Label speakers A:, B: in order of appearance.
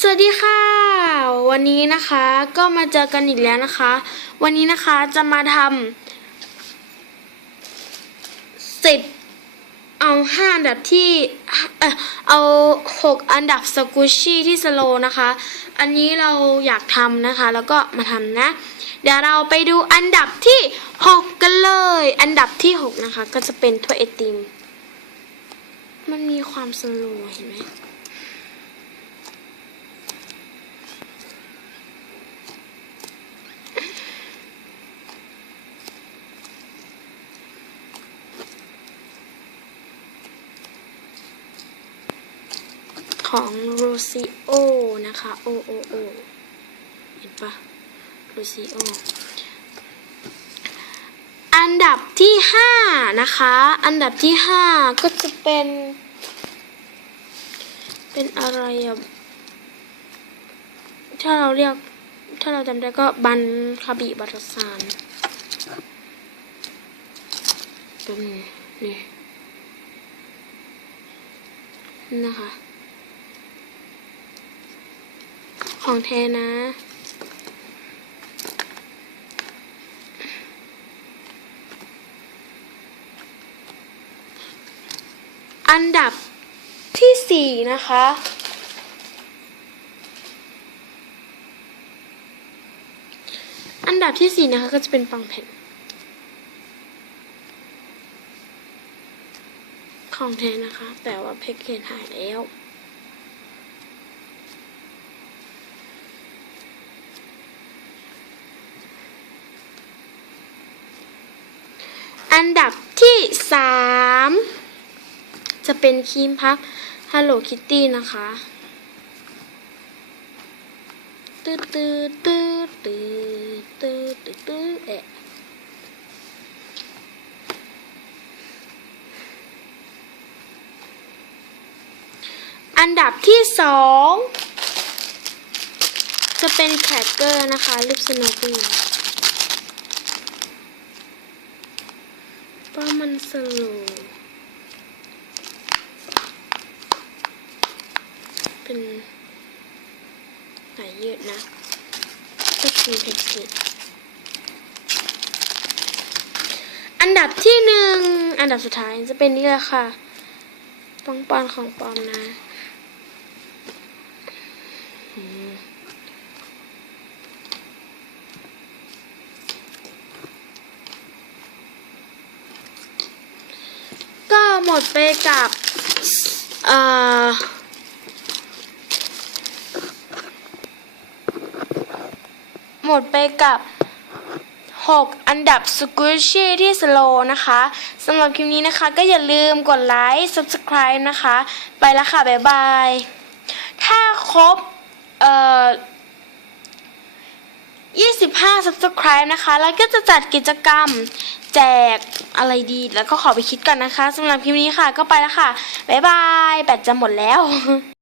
A: สวัสดีค่ะ วันนี้นะคะก็มาเจอกันอีกแล้วนะคะ วันนี้นะคะจะมาทำสิบเอาห้าอันดับที่เออเอาหกอันดับสกูชี่ที่สโลนะคะ อันนี้เราอยากทำนะคะ แล้วก็มาทำนะ เดี๋ยวเราไปดูอันดับที่หกกันเลย อันดับที่หกนะคะ ก็จะเป็นถ้วยไอติมมันมีความสโลเห็นไหม ของโรซิโอนะคะ โอโอโอเห็นปะโรซิโออันดับที่ห้านะคะ อันดับที่ห้าก็จะเป็น เป็นอะไรอะถ้าเราเรียก ถ้าเราจำได้ก็บันคาบิบัตซานเป็นนี่นะคะ ของแท้นะอันดับที่สี่นะคะ อันดับที่สี่นะคะก็จะเป็นปังแผ่น ของแท้นะคะ แต่ว่าแพ็กเกจหายแล้ว อันดับที่สามจะเป็นครีมพับ Hello Kitty นะคะตื้อตื้อตื้อตื้อตื้อตื้อตื้อเอะอันดับที่สองจะเป็นแครกเกอร์นะคะลิปสโนปี้ ว่ามันสโลว์เป็นสายยืดนะก็คือเห็ดอันดับที่หนึ่ง อันดับสุดท้ายจะเป็นนี่แหละค่ะ ปองปอนของปอมนะ หมดไปกับเอ่อหมดไปกับ 6 อันดับสกูชี่ที่สโลนะคะสำหรับคลิปนี้นะคะ ก็อย่าลืมกดไลค์ subscribe นะคะ ไปแล้วค่ะ บ๊ายบาย ถ้าครบ เอ่อ25 subscribe นะคะ แล้วก็จะจัดกิจกรรม แจกอะไรดีแล้วก็ขอไปคิดก่อนนะคะสำหรับคลิปนี้ค่ะ ก็ไปแล้วค่ะ บ๊ายบาย แบตจะหมดแล้ว